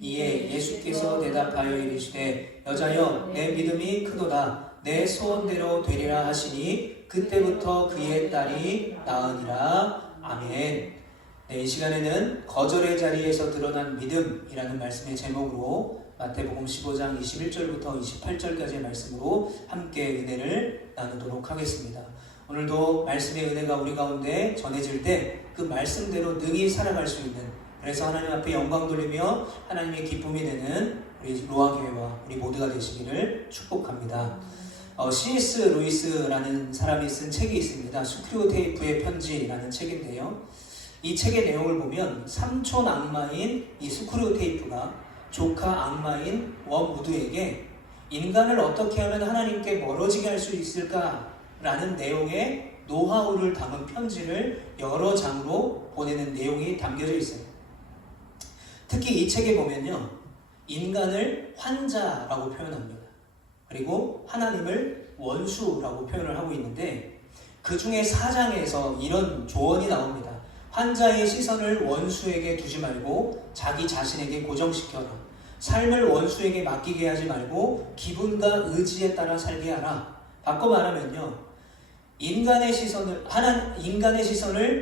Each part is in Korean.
이에 예수께서 대답하여 이르시되 여자여 내 믿음이 크도다 내 소원대로 되리라 하시니 그때부터 그의 딸이 나으니라. 아멘. 네, 이 시간에는 거절의 자리에서 드러난 믿음이라는 말씀의 제목으로 마태복음 15장 21절부터 28절까지의 말씀으로 함께 은혜를 나누도록 하겠습니다. 오늘도 말씀의 은혜가 우리 가운데 전해질 때 그 말씀대로 능히 살아갈 수 있는, 그래서 하나님 앞에 영광 돌리며 하나님의 기쁨이 되는 우리 로아교회와 우리 모두가 되시기를 축복합니다. C.S. 루이스라는 사람이 쓴 책이 있습니다. 스크류테이프의 편지라는 책인데요. 이 책의 내용을 보면 삼촌 악마인 이 스크류테이프가 조카 악마인 워무드에게 인간을 어떻게 하면 하나님께 멀어지게 할 수 있을까라는 내용의 노하우를 담은 편지를 여러 장으로 보내는 내용이 담겨져 있어요. 특히 이 책에 보면요, 인간을 환자라고 표현합니다. 그리고 하나님을 원수라고 표현을 하고 있는데, 그 중에 4장에서 이런 조언이 나옵니다. 환자의 시선을 원수에게 두지 말고 자기 자신에게 고정시켜라. 삶을 원수에게 맡기게 하지 말고 기분과 의지에 따라 살게 하라. 바꿔 말하면요, 인간의 시선을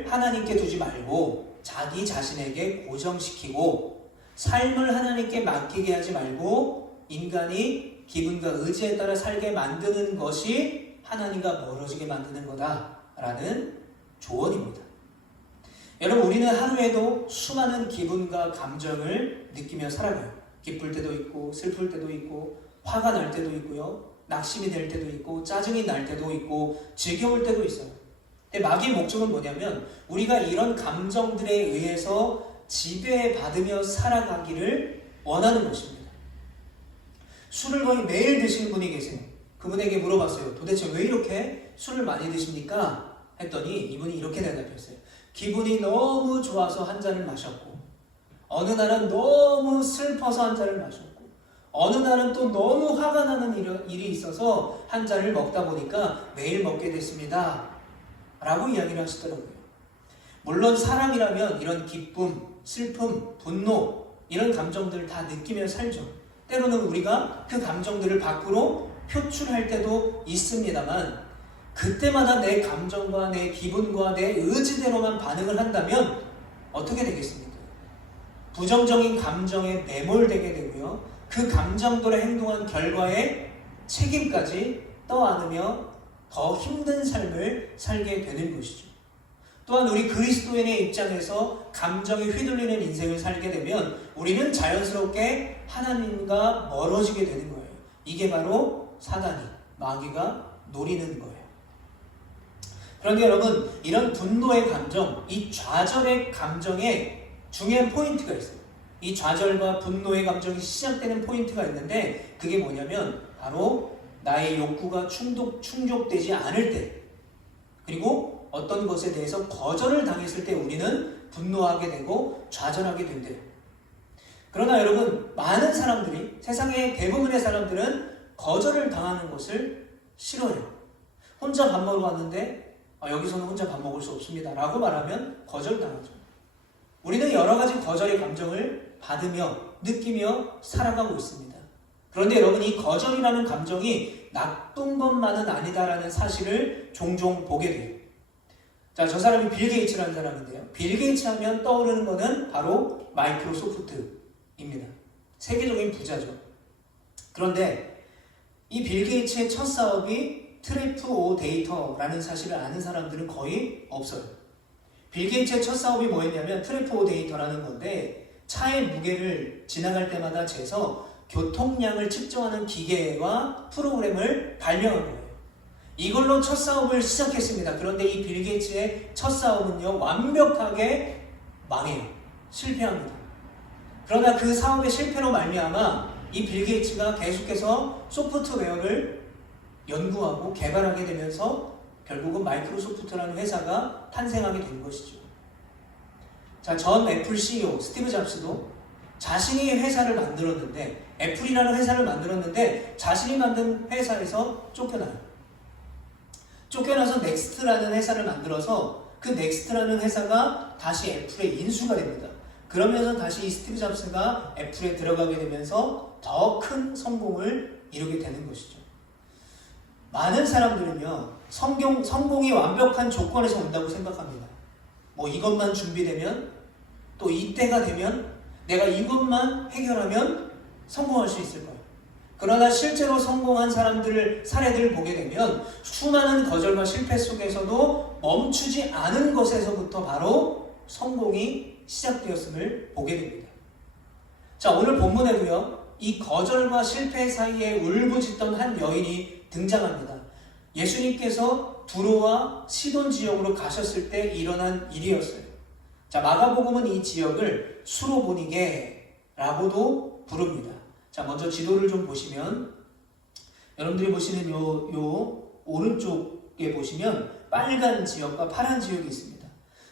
하나님께 두지 말고 자기 자신에게 고정시키고, 삶을 하나님께 맡기게 하지 말고 인간이 기분과 의지에 따라 살게 만드는 것이 하나님과 멀어지게 만드는 거다라는 조언입니다. 여러분, 우리는 하루에도 수많은 기분과 감정을 느끼며 살아가요. 기쁠 때도 있고 슬플 때도 있고 화가 날 때도 있고요, 낙심이 될 때도 있고 짜증이 날 때도 있고 지겨울 때도 있어요. 근데 마귀의 목적은 뭐냐면 우리가 이런 감정들에 의해서 지배받으며 살아가기를 원하는 것입니다. 술을 거의 매일 드시는 분이 계세요. 그분에게 물어봤어요. 도대체 왜 이렇게 술을 많이 드십니까? 했더니 이분이 이렇게 대답했어요. 기분이 너무 좋아서 한 잔을 마셨고, 어느 날은 너무 슬퍼서 한 잔을 마셨고, 어느 날은 또 너무 화가 나는 일이 있어서 한 잔을 먹다 보니까 매일 먹게 됐습니다 라고 이야기를 하시더라고요. 물론 사람이라면 이런 기쁨, 슬픔, 분노, 이런 감정들을 다 느끼며 살죠. 때로는 우리가 그 감정들을 밖으로 표출할 때도 있습니다만, 그때마다 내 감정과 내 기분과 내 의지대로만 반응을 한다면 어떻게 되겠습니까? 부정적인 감정에 매몰되게 되고요, 그 감정대로 행동한 결과에 책임까지 떠안으며 더 힘든 삶을 살게 되는 것이죠. 또한 우리 그리스도인의 입장에서 감정에 휘둘리는 인생을 살게 되면 우리는 자연스럽게 하나님과 멀어지게 되는 거예요. 이게 바로 사단이, 마귀가 노리는 거예요. 그런데 여러분, 이런 분노의 감정, 이 좌절의 감정에 중요한 포인트가 있어요. 이 좌절과 분노의 감정이 시작되는 포인트가 있는데, 그게 뭐냐면 바로 나의 욕구가 충족되지 않을 때, 그리고 어떤 것에 대해서 거절을 당했을 때 우리는 분노하게 되고 좌절하게 된대요. 그러나 여러분, 많은 사람들이, 세상의 대부분의 사람들은 거절을 당하는 것을 싫어해요. 혼자 밥 먹으러 갔는데 여기서는 혼자 밥 먹을 수 없습니다 라고 말하면 거절당하죠. 우리는 여러 가지 거절의 감정을 받으며 느끼며 살아가고 있습니다. 그런데 여러분, 이 거절이라는 감정이 나쁜 것만은 아니다라는 사실을 종종 보게 돼요. 자, 저 사람이 빌 게이츠라는 사람인데요. 빌 게이츠 하면 떠오르는 것은 바로 마이크로소프트입니다. 세계적인 부자죠. 그런데 이 빌 게이츠의 첫 사업이 트래프 오 데이터라는 사실을 아는 사람들은 거의 없어요. 빌 게이츠의 첫 사업이 뭐였냐면 트래프 오 데이터라는 건데, 차의 무게를 지나갈 때마다 재서 교통량을 측정하는 기계와 프로그램을 발명한 거예요. 이걸로 첫 사업을 시작했습니다. 그런데 이 빌 게이츠의 첫 사업은요, 완벽하게 망해요. 실패합니다. 그러나 그 사업의 실패로 말미암아 이 빌 게이츠가 계속해서 소프트웨어를 연구하고 개발하게 되면서 결국은 마이크로소프트라는 회사가 탄생하게 된 것이죠. 자, 전 애플 CEO 스티브 잡스도 자신이 회사를 만들었는데, 애플이라는 회사를 만들었는데 자신이 만든 회사에서 쫓겨나요. 쫓겨나서 넥스트라는 회사를 만들어서 그 넥스트라는 회사가 다시 애플의 인수가 됩니다. 그러면서 다시 이 스티브 잡스가 애플에 들어가게 되면서 더 큰 성공을 이루게 되는 것이죠. 많은 사람들은요, 성공이 완벽한 조건에서 온다고 생각합니다. 뭐 이것만 준비되면, 또 이때가 되면, 내가 이것만 해결하면 성공할 수 있을 거예요. 그러나 실제로 성공한 사례들을 보게 되면 수많은 거절과 실패 속에서도 멈추지 않은 것에서부터 바로 성공이 시작되었음을 보게 됩니다. 자, 오늘 본문에도요, 이 거절과 실패 사이에 울부짖던 한 여인이 등장합니다. 예수님께서 두로와 시돈 지역으로 가셨을 때 일어난 일이었어요. 자, 마가복음은 이 지역을 수로보니게라고도 부릅니다. 자, 먼저 지도를 좀 보시면, 여러분들이 보시는 요 오른쪽에 보시면 빨간 지역과 파란 지역이 있습니다.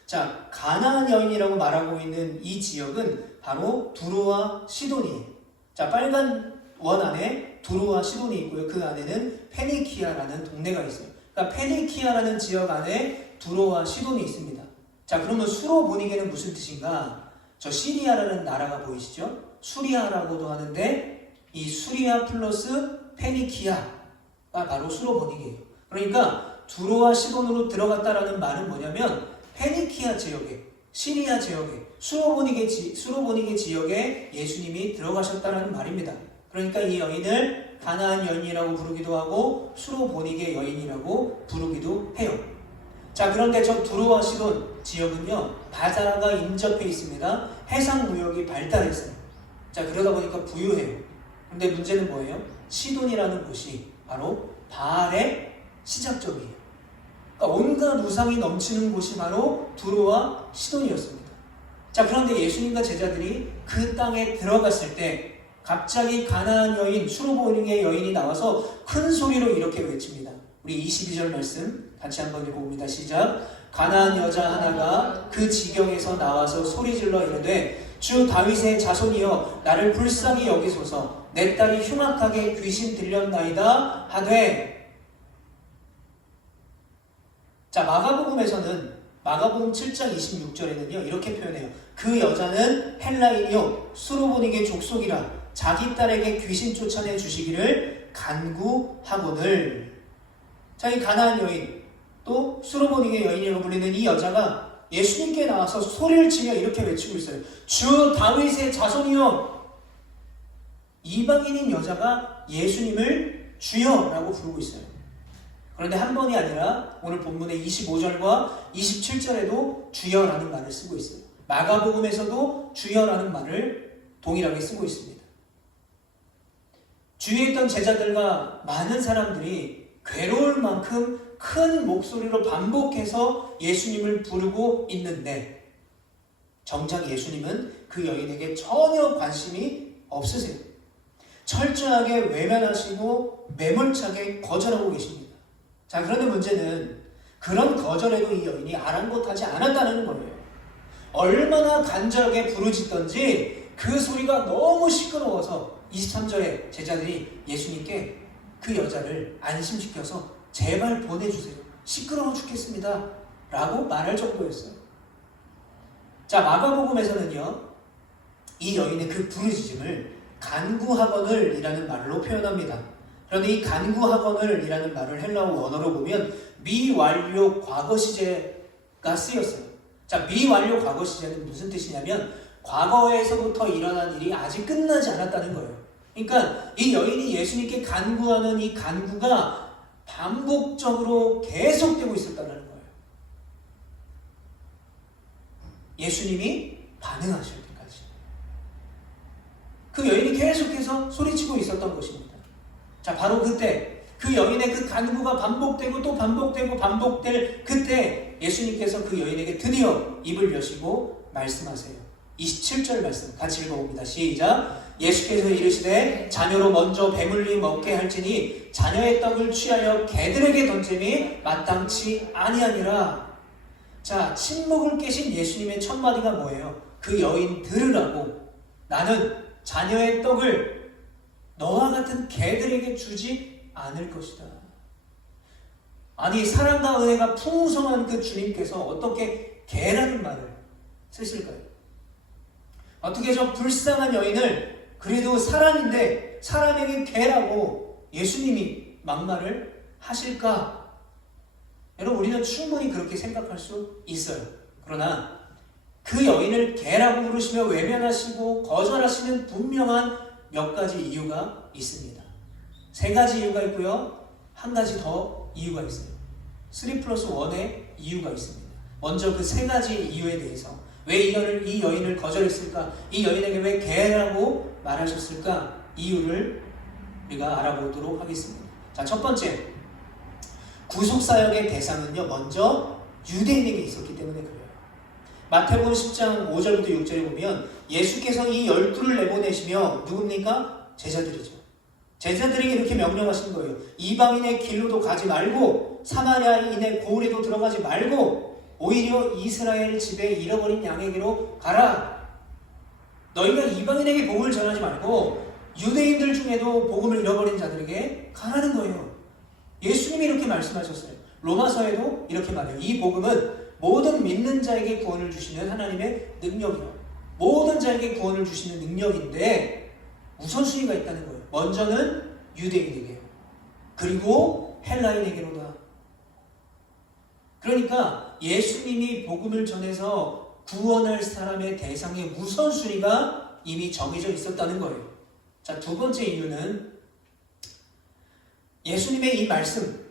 자, 가나안 여인이라고 말하고 있는 이 지역은 바로 두로와 시돈이에요. 자, 빨간 원 안에 두로와 시돈이 있고요. 그 안에는 페니키아라는 동네가 있어요. 그러니까 페니키아라는 지역 안에 두로와 시돈이 있습니다. 자, 그러면 수로보니게는 무슨 뜻인가? 저 시리아라는 나라가 보이시죠? 수리아라고도 하는데 이 수리아 플러스 페니키아가 바로 수로보니게예요. 그러니까 두로와 시돈으로 들어갔다라는 말은 뭐냐면 페니키아 지역에, 시리아 지역에, 수로보니게 지역에 예수님이 들어가셨다라는 말입니다. 그러니까 이 여인을 가나안 여인이라고 부르기도 하고 수로보니게 여인이라고 부르기도 해요. 자, 그런데 저 두로와 시돈 지역은요, 바다가 인접해 있습니다. 해상 무역이 발달했어요. 자, 그러다 보니까 부유해요. 근데 문제는 뭐예요? 시돈이라는 곳이 바로 바알의 시작점이에요. 그러니까 온갖 우상이 넘치는 곳이 바로 두로와 시돈이었습니다. 자, 그런데 예수님과 제자들이 그 땅에 들어갔을 때 갑자기 가나안 여인, 수로보니게 여인이 나와서 큰 소리로 이렇게 외칩니다. 우리 22절 말씀 같이 한번 읽어봅니다. 시작. 가나안 여자 하나가 그 지경에서 나와서 소리질러 이르되 주 다윗의 자손이여 나를 불쌍히 여기소서 내 딸이 흉악하게 귀신 들렸나이다 하되. 자, 마가복음에서는 마가복음 7장 26절에는요 이렇게 표현해요. 그 여자는 헬라인이요 수로보니게 족속이라 자기 딸에게 귀신 쫓아내 주시기를 간구하거늘. 자, 이 가나안 여인 또 수로보니게 여인이라고 불리는 이 여자가 예수님께 나와서 소리를 치며 이렇게 외치고 있어요. 주 다윗의 자손이여. 이방인인 여자가 예수님을 주여라고 부르고 있어요. 그런데 한 번이 아니라 오늘 본문의 25절과 27절에도 주여라는 말을 쓰고 있어요. 마가복음에서도 주여라는 말을 동일하게 쓰고 있습니다. 주위에 있던 제자들과 많은 사람들이 괴로울 만큼 큰 목소리로 반복해서 예수님을 부르고 있는데 정작 예수님은 그 여인에게 전혀 관심이 없으세요. 철저하게 외면하시고 매몰차게 거절하고 계십니다. 자, 그런데 문제는 그런 거절에도 이 여인이 아랑곳하지 않았다는 거예요. 얼마나 간절하게 부르짖던지 그 소리가 너무 시끄러워서 23절에 제자들이 예수님께 그 여자를 안심시켜서 제발 보내주세요. 시끄러워 죽겠습니다. 라고 말할 정도였어요. 자, 마가복음에서는요 이 여인의 그 부르짖음을 간구하거늘 이라는 말로 표현합니다. 그런데 이 간구하거늘 이라는 말을 헬라어 원어로 보면 미완료 과거 시제가 쓰였어요. 자, 미완료 과거 시제는 무슨 뜻이냐면 과거에서부터 일어난 일이 아직 끝나지 않았다는 거예요. 그러니까 이 여인이 예수님께 간구하는 이 간구가 반복적으로 계속되고 있었다는 거예요. 예수님이 반응하실 때까지. 그 여인이 계속해서 소리치고 있었던 것입니다. 자, 바로 그때 그 여인의 그 간구가 반복되고 또 반복되고 반복될 그때 예수님께서 그 여인에게 드디어 입을 여시고 말씀하세요. 27절 말씀 같이 읽어봅니다. 시작. 예수께서 이르시되 자녀로 먼저 배물리 먹게 할지니 자녀의 떡을 취하여 개들에게 던짐이 마땅치 아니하니라. 자, 침묵을 깨신 예수님의 첫 마디가 뭐예요? 그 여인 들으라고. 나는 자녀의 떡을 너와 같은 개들에게 주지 않을 것이다. 아니, 사랑과 은혜가 풍성한 그 주님께서 어떻게 개라는 말을 쓰실까요? 어떻게 저 불쌍한 여인을 그래도 사람인데 사람에게 개라고 예수님이 막말을 하실까? 여러분, 우리는 충분히 그렇게 생각할 수 있어요. 그러나 그 여인을 개라고 부르시며 외면하시고 거절하시는 분명한 몇 가지 이유가 있습니다. 3가지 이유가 있고요. 한 가지 더 이유가 있어요. 3+1의 이유가 있습니다. 먼저 그 3가지 이유에 대해서 왜 이 여인을 거절했을까? 이 여인에게 왜 개라고 말하셨을까? 이유를 우리가 알아보도록 하겠습니다. 자, 첫 번째, 구속사역의 대상은요, 먼저 유대인에게 있었기 때문에 그래요. 마태복음 10장 5절부터 6절에 보면 예수께서 이 12를 내보내시며 누굽니까? 제자들이죠. 제자들에게 이렇게 명령하신 거예요. 이방인의 길로도 가지 말고 사마리아인의 고을에도 들어가지 말고 오히려 이스라엘 집에 잃어버린 양에게로 가라. 너희가 이방인에게 복음을 전하지 말고 유대인들 중에도 복음을 잃어버린 자들에게 가라는 거예요. 예수님이 이렇게 말씀하셨어요. 로마서에도 이렇게 말해요. 이 복음은 모든 믿는 자에게 구원을 주시는 하나님의 능력이요. 모든 자에게 구원을 주시는 능력인데 우선순위가 있다는 거예요. 먼저는 유대인에게요. 그리고 헬라인에게로다. 그러니까 예수님이 복음을 전해서 구원할 사람의 대상의 우선순위가 이미 정해져 있었다는 거예요. 자, 두 번째 이유는 예수님의 이 말씀,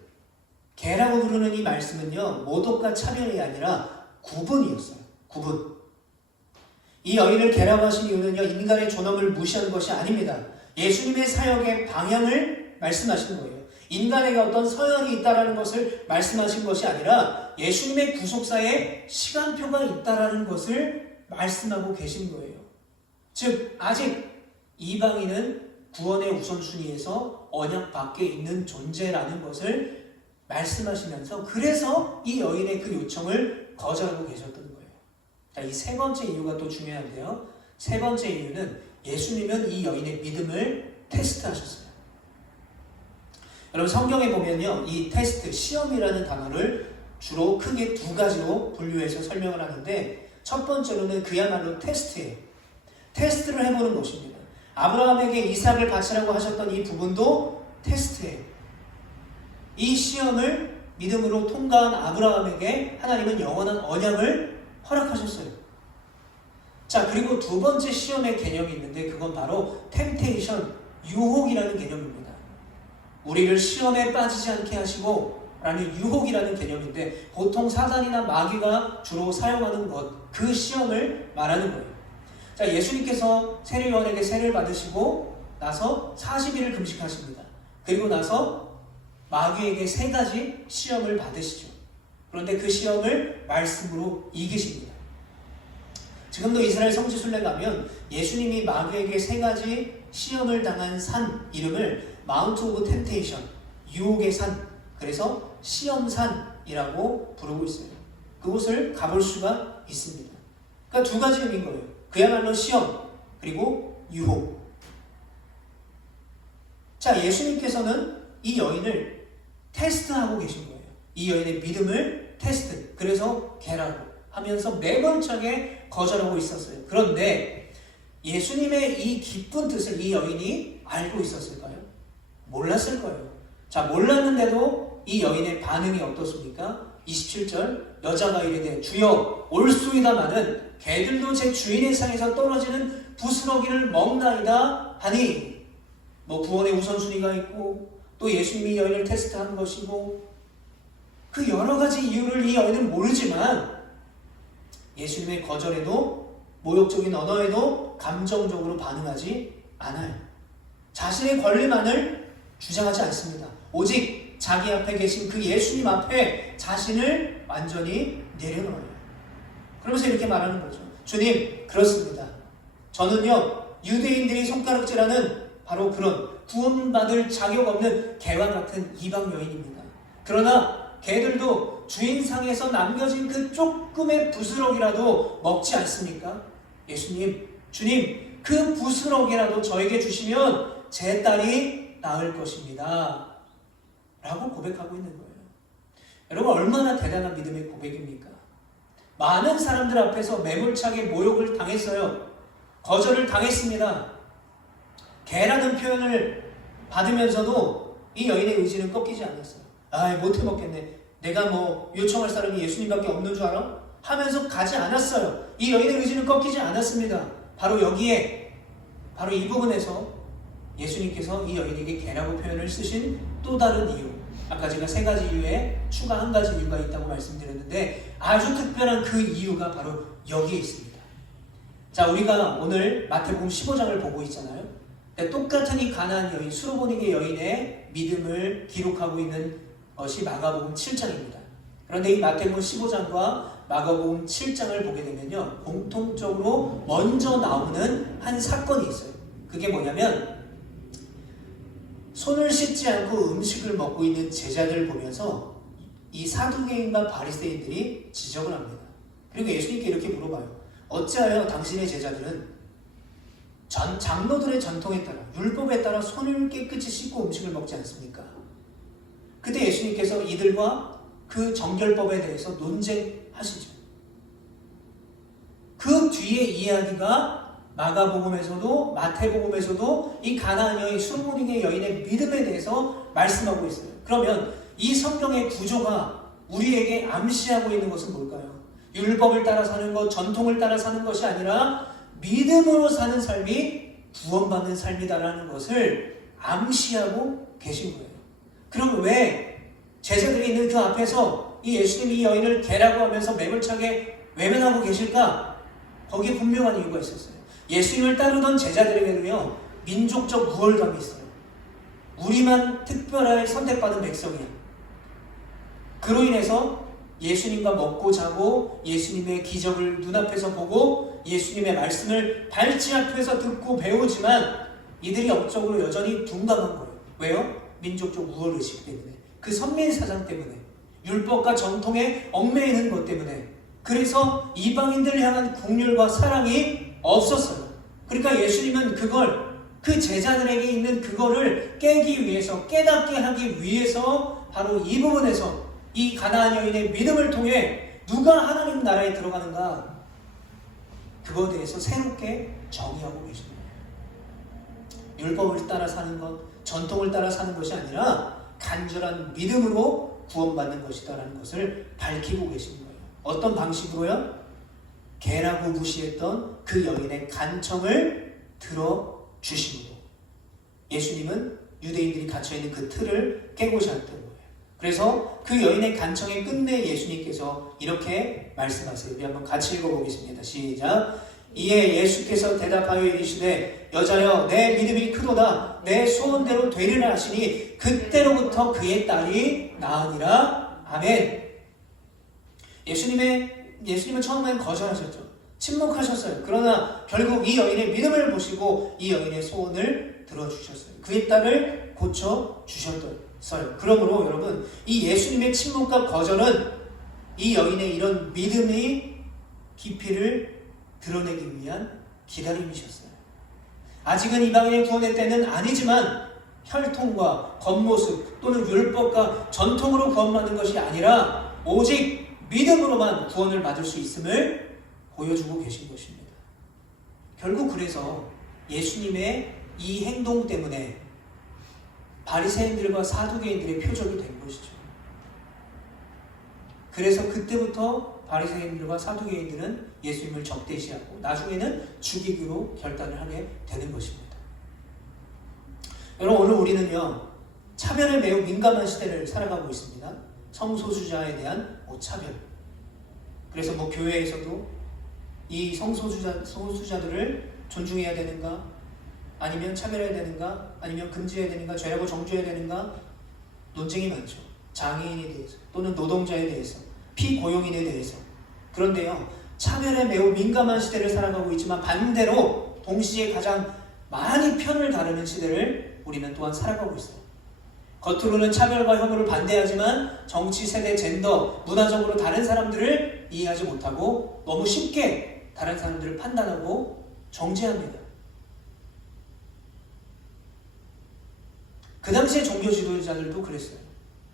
개라고 부르는 이 말씀은요, 모독과 차별이 아니라 구분이었어요. 구분. 이 여인을 개라고 하신 이유는요, 인간의 존엄을 무시한 것이 아닙니다. 예수님의 사역의 방향을 말씀하시는 거예요. 인간에게 어떤 서열이 있다는 것을 말씀하신 것이 아니라 예수님의 구속사에 시간표가 있다는 것을 말씀하고 계신 거예요. 즉, 아직 이방인은 구원의 우선순위에서 언약 밖에 있는 존재라는 것을 말씀하시면서 그래서 이 여인의 그 요청을 거절하고 계셨던 거예요. 자, 이 3번째 이유가 또 중요한데요. 3번째 이유는 예수님은 이 여인의 믿음을 테스트하셨어요. 여러분, 성경에 보면요, 이 테스트, 시험이라는 단어를 주로 크게 2가지로 분류해서 설명을 하는데 첫 번째로는 그야말로 테스트예요. 테스트를 해보는 것입니다. 아브라함에게 이삭을 바치라고 하셨던 이 부분도 테스트예요. 이 시험을 믿음으로 통과한 아브라함에게 하나님은 영원한 언약을 허락하셨어요. 자, 그리고 2번째 시험의 개념이 있는데 그건 바로 템테이션, 유혹이라는 개념입니다. 우리를 시험에 빠지지 않게 하시고 라는 유혹이라는 개념인데 보통 사단이나 마귀가 주로 사용하는 것, 그 시험을 말하는 거예요. 자, 예수님께서 세례요한에게 세례를 받으시고 나서 40일을 금식하십니다. 그리고 나서 마귀에게 3가지 시험을 받으시죠. 그런데 그 시험을 말씀으로 이기십니다. 지금도 이스라엘 성지순례 가면 예수님이 마귀에게 3가지 시험을 당한 산 이름을 마운트 오브 템테이션, 유혹의 산, 그래서 시험산이라고 부르고 있어요. 그곳을 가볼 수가 있습니다. 그러니까 2가지 의미인 거예요. 그야말로 시험, 그리고 유혹. 자, 예수님께서는 이 여인을 테스트하고 계신 거예요. 이 여인의 믿음을 테스트, 그래서 개라고 하면서 매번차게 거절하고 있었어요. 그런데 예수님의 이 기쁜 뜻을 이 여인이 알고 있었을까요? 몰랐을 거예요. 자, 몰랐는데도 이 여인의 반응이 어떻습니까? 27절, 여자가 이르되 주여 올소이다마는 개들도 제 주인의 상에서 떨어지는 부스러기를 먹나이다 하니, 구원의 우선순위가 있고 또 예수님이 여인을 테스트하는 것이고 그 여러 가지 이유를 이 여인은 모르지만 예수님의 거절에도 모욕적인 언어에도 감정적으로 반응하지 않아요. 자신의 권리만을 주장하지 않습니다. 오직 자기 앞에 계신 그 예수님 앞에 자신을 완전히 내려놓아요. 그러면서 이렇게 말하는 거죠. 주님, 그렇습니다. 저는요, 유대인들이 손가락질하는 바로 그런 구원받을 자격 없는 개와 같은 이방 여인입니다. 그러나 개들도 주인상에서 남겨진 그 조금의 부스럭이라도 먹지 않습니까? 예수님, 주님, 그 부스럭이라도 저에게 주시면 제 딸이 나을 것입니다. 라고 고백하고 있는 거예요. 여러분, 얼마나 대단한 믿음의 고백입니까? 많은 사람들 앞에서 매몰차게 모욕을 당했어요. 거절을 당했습니다. 개라는 표현을 받으면서도 이 여인의 의지는 꺾이지 않았어요. 아, 못해 먹겠네. 내가 뭐 요청할 사람이 예수님밖에 없는 줄 알아? 하면서 가지 않았어요. 이 여인의 의지는 꺾이지 않았습니다. 바로 여기에, 바로 이 부분에서 예수님께서 이 여인에게 개라고 표현을 쓰신 또 다른 이유, 아까 제가 3가지 이유에 추가 1가지 이유가 있다고 말씀드렸는데 아주 특별한 그 이유가 바로 여기에 있습니다. 자, 우리가 오늘 마태복음 15장을 보고 있잖아요. 똑같은 이 가나안 여인, 수로보니게 여인의 믿음을 기록하고 있는 것이 마가복음 7장입니다. 그런데 이 마태복음 15장과 마가복음 7장을 보게 되면요, 공통적으로 먼저 나오는 한 사건이 있어요. 그게 뭐냐면 손을 씻지 않고 음식을 먹고 있는 제자들을 보면서 이 사두개인과 바리새인들이 지적을 합니다. 그리고 예수님께 이렇게 물어봐요. 어찌하여 당신의 제자들은 장로들의 전통에 따라, 율법에 따라 손을 깨끗이 씻고 음식을 먹지 않습니까? 그때 예수님께서 이들과 그 정결법에 대해서 논쟁하시죠. 그 뒤에 이야기가 마가복음에서도 마태복음에서도 이 가나안 여인, 수로보니게 여인의 믿음에 대해서 말씀하고 있어요. 그러면 이 성경의 구조가 우리에게 암시하고 있는 것은 뭘까요? 율법을 따라 사는 것, 전통을 따라 사는 것이 아니라 믿음으로 사는 삶이 구원받는 삶이다라는 것을 암시하고 계신 거예요. 그럼 왜 제자들이 있는 그 앞에서 이 예수님이 이 여인을 개라고 하면서 매몰차게 외면하고 계실까? 거기에 분명한 이유가 있었어요. 예수님을 따르던 제자들에게는요, 민족적 우월감이 있어요. 우리만 특별하게 선택받은 백성이야. 그로 인해서 예수님과 먹고 자고 예수님의 기적을 눈앞에서 보고 예수님의 말씀을 발치 앞에서 듣고 배우지만 이들이 업적으로 여전히 둔감한 거예요. 왜요? 민족적 우월의식 때문에, 그 선민사상 때문에, 율법과 전통에 얽매이는 것 때문에. 그래서 이방인들을 향한 긍휼과 사랑이 없었어요. 그러니까 예수님은 그걸, 그 제자들에게 있는 그거를 깨기 위해서, 깨닫게 하기 위해서 바로 이 부분에서 이 가나안 여인의 믿음을 통해 누가 하나님 나라에 들어가는가, 그거에 대해서 새롭게 정의하고 계신 거예요. 율법을 따라 사는 것, 전통을 따라 사는 것이 아니라 간절한 믿음으로 구원받는 것이다라는 것을 밝히고 계신 거예요. 어떤 방식으로요? 개라고 무시했던 그 여인의 간청을 들어주심으로. 예수님은 유대인들이 갇혀있는 그 틀을 깨고자 했던 거예요. 그래서 그 여인의 간청의 끝내 예수님께서 이렇게 말씀하세요. 우리 한번 같이 읽어보겠습니다. 시작. 이에 예수께서 대답하여 이르시되 여자여, 내 믿음이 크도다. 내 소원대로 되리라 하시니 그때로부터 그의 딸이 나으니라. 아멘. 예수님은 처음엔 거절하셨죠. 침묵하셨어요. 그러나 결국 이 여인의 믿음을 보시고 이 여인의 소원을 들어주셨어요. 그의 딸을 고쳐주셨어요. 그러므로 여러분, 이 예수님의 침묵과 거절은 이 여인의 이런 믿음의 깊이를 드러내기 위한 기다림이셨어요. 아직은 이방인의 구원의 때는 아니지만 혈통과 겉모습 또는 율법과 전통으로 구원받는 것이 아니라 오직 믿음으로만 구원을 받을 수 있음을 보여주고 계신 것입니다. 결국 그래서 예수님의 이 행동 때문에 바리새인들과 사두개인들의 표적이 된 것이죠. 그래서 그때부터 바리새인들과 사두개인들은 예수님을 적대시하고 나중에는 죽이기로 결단을 하게 되는 것입니다. 여러분, 오늘 우리는요, 차별에 매우 민감한 시대를 살아가고 있습니다. 성소수자에 대한 차별. 그래서 교회에서도 이 성소수자들을 존중해야 되는가, 아니면 차별해야 되는가, 아니면 금지해야 되는가, 죄라고 정죄해야 되는가, 논쟁이 많죠. 장애인에 대해서 또는 노동자에 대해서, 피고용인에 대해서. 그런데요, 차별에 매우 민감한 시대를 살아가고 있지만 반대로 동시에 가장 많이 편을 가르는 시대를 우리는 또한 살아가고 있어요. 겉으로는 차별과 혐오를 반대하지만 정치, 세대, 젠더, 문화적으로 다른 사람들을 이해하지 못하고 너무 쉽게 다른 사람들을 판단하고 정죄합니다. 그 당시에 종교 지도자들도 그랬어요.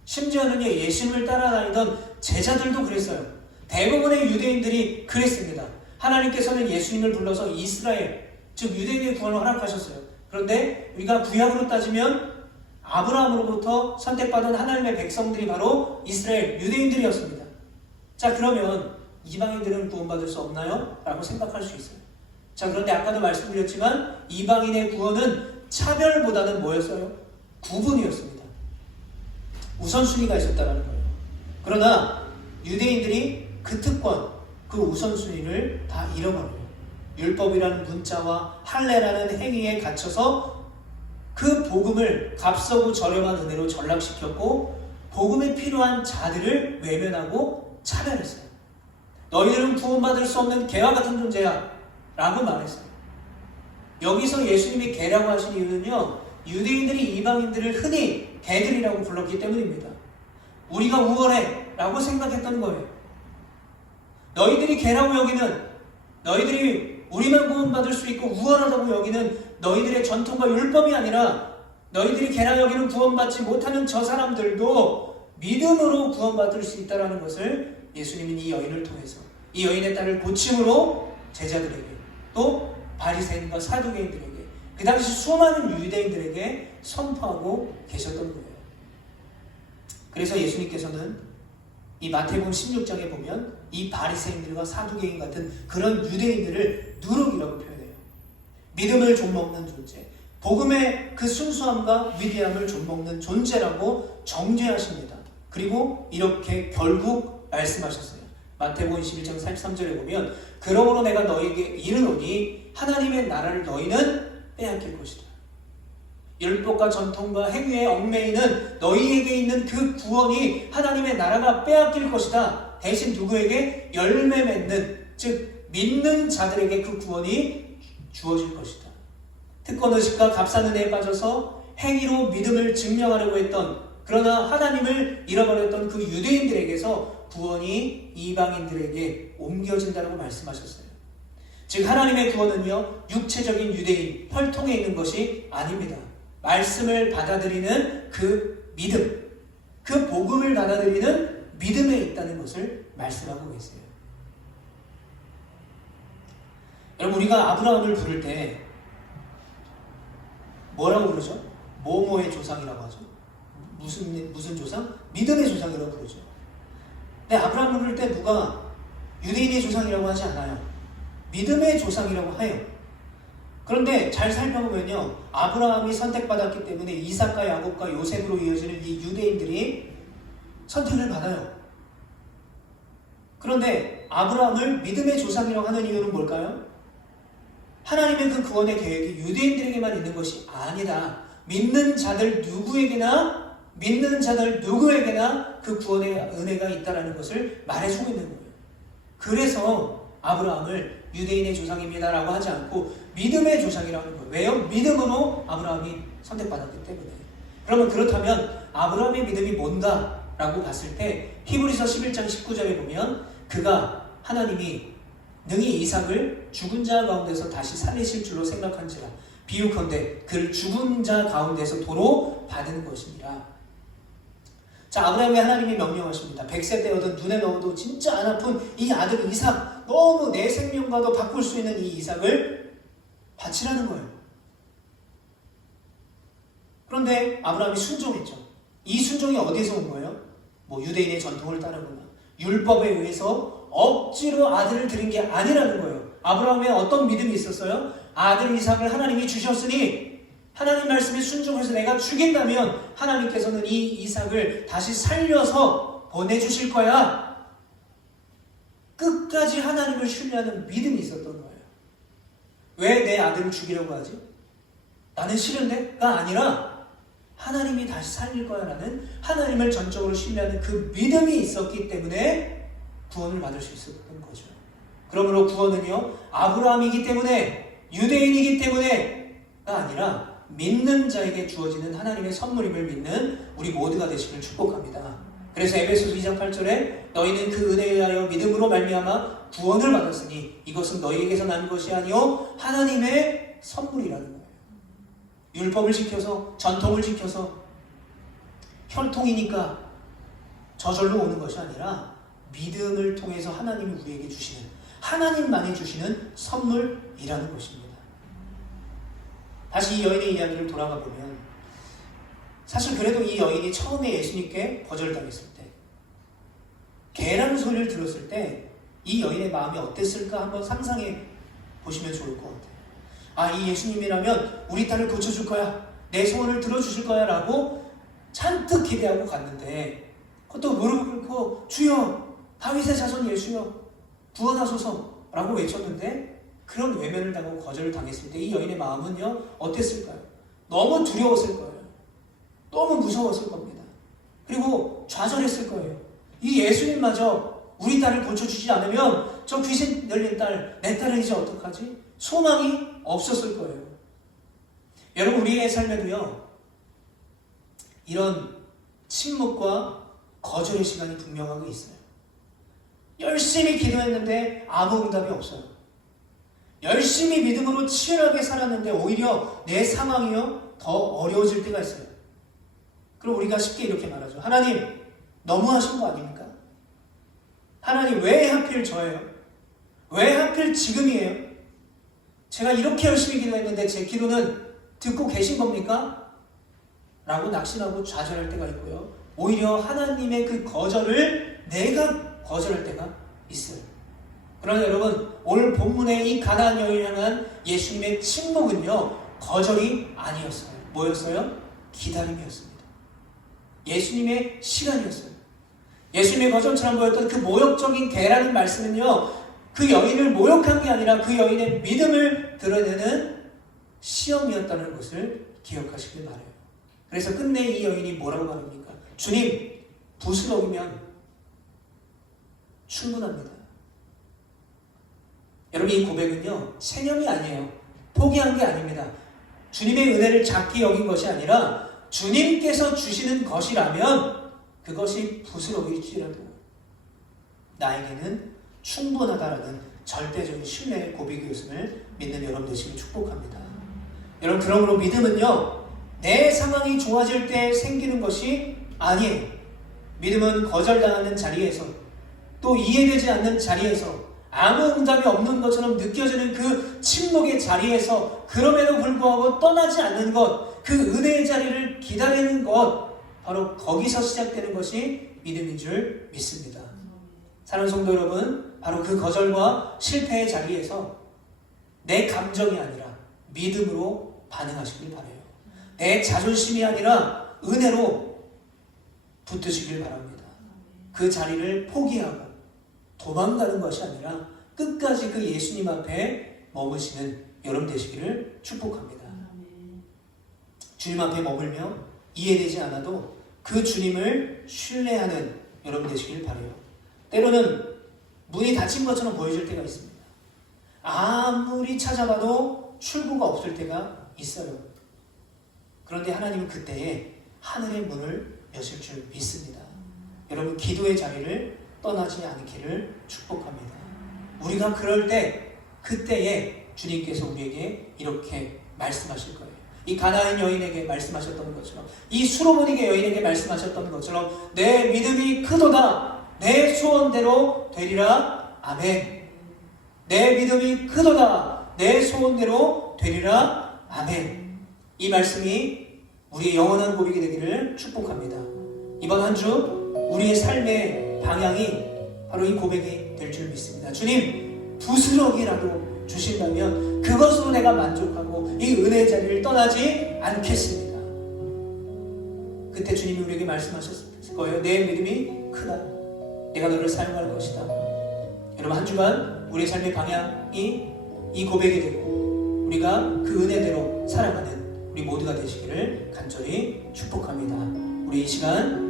심지어는 예수님을 따라다니던 제자들도 그랬어요. 대부분의 유대인들이 그랬습니다. 하나님께서는 예수님을 불러서 이스라엘, 즉 유대인의 구원을 허락하셨어요. 그런데 우리가 구약으로 따지면 아브라함으로부터 선택받은 하나님의 백성들이 바로 이스라엘 유대인들이었습니다. 자, 그러면 이방인들은 구원받을 수 없나요? 라고 생각할 수 있어요. 자, 그런데 아까도 말씀드렸지만 이방인의 구원은 차별보다는 뭐였어요? 구분이었습니다. 우선순위가 있었다는 거예요. 그러나 유대인들이 그 특권, 그 우선순위를 다 잃어버려요. 율법이라는 문자와 할례라는 행위에 갇혀서 그 복음을 값싸고 저렴한 은혜로 전락시켰고 복음에 필요한 자들을 외면하고 차별했어요. 너희들은 구원받을 수 없는 개와 같은 존재야 라고 말했어요. 여기서 예수님이 개라고 하신 이유는요, 유대인들이 이방인들을 흔히 개들이라고 불렀기 때문입니다. 우리가 우월해 라고 생각했던 거예요. 너희들이 개라고 여기는, 너희들이 우리만 구원받을 수 있고 우월하다고 여기는 너희들의 전통과 율법이 아니라 너희들이 개라 여기는 구원받지 못하는 저 사람들도 믿음으로 구원받을 수 있다는 것을 예수님이 이 여인을 통해서, 이 여인의 딸을 고침으로 제자들에게, 또 바리새인과 사두개인들에게, 그 당시 수많은 유대인들에게 선포하고 계셨던 거예요. 그래서 예수님께서는 이 마태복음 16장에 보면 이 바리새인들과 사두개인 같은 그런 유대인들을 누룩이라고 표현해요. 믿음을 좀먹는 존재, 복음의 그 순수함과 위대함을 좀먹는 존재라고 정죄하십니다. 그리고 이렇게 결국 말씀하셨어요. 마태복음 21장 43절에 보면 그러므로 내가 너희에게 이르노니 하나님의 나라를 너희는 빼앗길 것이다. 율법과 전통과 행위에 얽매이는 너희에게 있는 그 구원이 하나님의 나라가 빼앗길 것이다. 대신 누구에게? 열매 맺는, 즉 믿는 자들에게 그 구원이 주어질 것이다. 특권의식과 값싼 은혜에 빠져서 행위로 믿음을 증명하려고 했던, 그러나 하나님을 잃어버렸던 그 유대인들에게서 구원이 이방인들에게 옮겨진다고 말씀하셨어요. 즉 하나님의 구원은요, 육체적인 유대인, 혈통에 있는 것이 아닙니다. 말씀을 받아들이는 그 믿음, 그 복음을 받아들이는 믿음에 있다는 것을 말씀하고 계세요. 여러분, 우리가 아브라함을 부를 때 뭐라고 부르죠? 뭐뭐의 조상이라고 하죠. 무슨 조상? 믿음의 조상이라고 부르죠. 근데 아브라함을 부를 때 누가 유대인의 조상이라고 하지 않아요. 믿음의 조상이라고 해요. 그런데 잘 살펴보면요, 아브라함이 선택받았기 때문에 이삭과 야곱과 요셉으로 이어지는 이 유대인들이 선택을 받아요. 그런데 아브라함을 믿음의 조상이라고 하는 이유는 뭘까요? 하나님의 그 구원의 계획이 유대인들에게만 있는 것이 아니다. 믿는 자들 누구에게나 그 구원의 은혜가 있다는 것을 말해주고 있는 거예요. 그래서 아브라함을 유대인의 조상입니다라고 하지 않고 믿음의 조상이라고 하는 거예요. 왜요? 믿음으로 아브라함이 선택받았기 때문에. 그러면 그렇다면 아브라함의 믿음이 뭔가라고 봤을 때 히브리서 11장 19절에 보면 그가 하나님이 능히 이삭을 죽은 자 가운데서 다시 살리실 줄로 생각한지라 비유컨대 그를 죽은 자 가운데서 도로 받은 것이니라. 자, 아브라함이 하나님이 명령하십니다. 100세 때여든 눈에 넣어도 진짜 안 아픈 이 아들 이삭, 너무 내 생명과도 바꿀 수 있는 이 이삭을 바치라는 거예요. 그런데 아브라함이 순종했죠. 이 순종이 어디서 온 거예요? 뭐 유대인의 전통을 따르거나 율법에 의해서 억지로 아들을 드린 게 아니라는 거예요. 아브라함에 어떤 믿음이 있었어요? 아들 이삭을 하나님이 주셨으니 하나님 말씀에 순종해서 내가 죽인다면 하나님께서는 이 이삭을 다시 살려서 보내주실 거야. 끝까지 하나님을 신뢰하는 믿음이 있었던 거예요. 왜 내 아들을 죽이려고 하지? 나는 싫은데?가 아니라 하나님이 다시 살릴 거야 라는 하나님을 전적으로 신뢰하는 그 믿음이 있었기 때문에 구원을 받을 수 있었던 거죠. 그러므로 구원은요, 아브라함이기 때문에, 유대인이기 때문에가 아니라 믿는 자에게 주어지는 하나님의 선물임을 믿는 우리 모두가 되시길 축복합니다. 그래서 에베소서 2장 8절에 너희는 그 은혜에 의하여 믿음으로 말미암아 구원을 받았으니 이것은 너희에게서 난 것이 아니요 하나님의 선물이라는 거예요. 율법을 지켜서, 전통을 지켜서, 혈통이니까 저절로 오는 것이 아니라 믿음을 통해서 하나님이 우리에게 주시는, 하나님만이 주시는 선물이라는 것입니다. 다시 이 여인의 이야기를 돌아가 보면 사실 그래도 이 여인이 처음에 예수님께 거절당했을 때, 개라는 소리를 들었을 때 이 여인의 마음이 어땠을까 한번 상상해 보시면 좋을 것 같아요. 아, 이 예수님이라면 우리 딸을 고쳐줄 거야, 내 소원을 들어주실 거야 라고 잔뜩 기대하고 갔는데, 그것도 무릎을 꿇고 주여, 다윗의 자손 예수여, 구원하소서 라고 외쳤는데, 그런 외면을 당하고 거절을 당했을 때 이 여인의 마음은요 어땠을까요? 너무 두려웠을 거예요. 너무 무서웠을 겁니다. 그리고 좌절했을 거예요. 이 예수님마저 우리 딸을 고쳐주지 않으면 저 귀신 들린 딸, 내 딸은 이제 어떡하지? 소망이 없었을 거예요. 여러분, 우리의 삶에도요 이런 침묵과 거절의 시간이 분명하게 있어요. 열심히 기도했는데 아무 응답이 없어요. 열심히 믿음으로 치열하게 살았는데 오히려 내 상황이요 더 어려워질 때가 있어요. 그럼 우리가 쉽게 이렇게 말하죠. 하나님, 너무하신 거 아닙니까? 하나님, 왜 하필 저예요? 왜 하필 지금이에요? 제가 이렇게 열심히 기도했는데 제 기도는 듣고 계신 겁니까? 라고 낙심하고 좌절할 때가 있고요. 오히려 하나님의 그 거절을 내가 거절할 때가 있어요. 그러나 여러분, 오늘 본문의 이 가나안 여인을 향한 예수님의 침묵은요 거절이 아니었어요. 뭐였어요? 기다림이었습니다. 예수님의 시간이었어요. 예수님의 거절처럼 보였던 그 모욕적인 개라는 말씀은요 그 여인을 모욕한 게 아니라 그 여인의 믿음을 드러내는 시험이었다는 것을 기억하시길 바라요. 그래서 끝내 이 여인이 뭐라고 말합니까? 주님, 부스럭이면 충분합니다. 여러분, 이 고백은요 체념이 아니에요. 포기한 게 아닙니다. 주님의 은혜를 작게 여긴 것이 아니라 주님께서 주시는 것이라면 그것이 부스럭일지라도 나에게는 충분하다라는 절대적인 신뢰의 고백이었음을 믿는 여러분 되시길 축복합니다. 여러분, 그러므로 믿음은요 내 상황이 좋아질 때 생기는 것이 아니에요. 믿음은 거절당하는 자리에서, 또 이해되지 않는 자리에서, 아무 응답이 없는 것처럼 느껴지는 그 침묵의 자리에서 그럼에도 불구하고 떠나지 않는 것, 그 은혜의 자리를 기다리는 것, 바로 거기서 시작되는 것이 믿음인 줄 믿습니다. 사랑하는 성도 여러분, 바로 그 거절과 실패의 자리에서 내 감정이 아니라 믿음으로 반응하시길 바라요. 내 자존심이 아니라 은혜로 붙드시길 바랍니다. 그 자리를 포기하고 도망가는 것이 아니라 끝까지 그 예수님 앞에 머무시는 여러분 되시기를 축복합니다. 주님 앞에 머물며 이해되지 않아도 그 주님을 신뢰하는 여러분 되시길 바라요. 때로는 문이 닫힌 것처럼 보여질 때가 있습니다. 아무리 찾아봐도 출구가 없을 때가 있어요. 그런데 하나님은 그때에 하늘의 문을 여실 줄 믿습니다. 여러분, 기도의 자리를 떠나지 않기를 축복합니다. 우리가 그럴 때, 그때에 주님께서 우리에게 이렇게 말씀하실 거예요. 이 가나안 여인에게 말씀하셨던 것처럼, 이 수로보니게 여인에게 말씀하셨던 것처럼, 내 믿음이 크도다, 내 소원대로 되리라. 아멘. 내 믿음이 크도다, 내 소원대로 되리라. 아멘. 이 말씀이 우리의 영원한 고백이 되기를 축복합니다. 이번 한 주 우리의 삶의 방향이 바로 이 고백이 될 줄 믿습니다. 주님, 부스럭이라도 주신다면 그것으로 내가 만족하고 이 은혜의 자리를 떠나지 않겠습니다. 그때 주님이 우리에게 말씀하셨을 거예요. 내 믿음이 크다, 내가 너를 사용할 것이다. 여러분, 한 주간 우리의 삶의 방향이 이 고백이 되고 우리가 그 은혜대로 살아가는 우리 모두가 되시기를 간절히 축복합니다. 우리 이 시간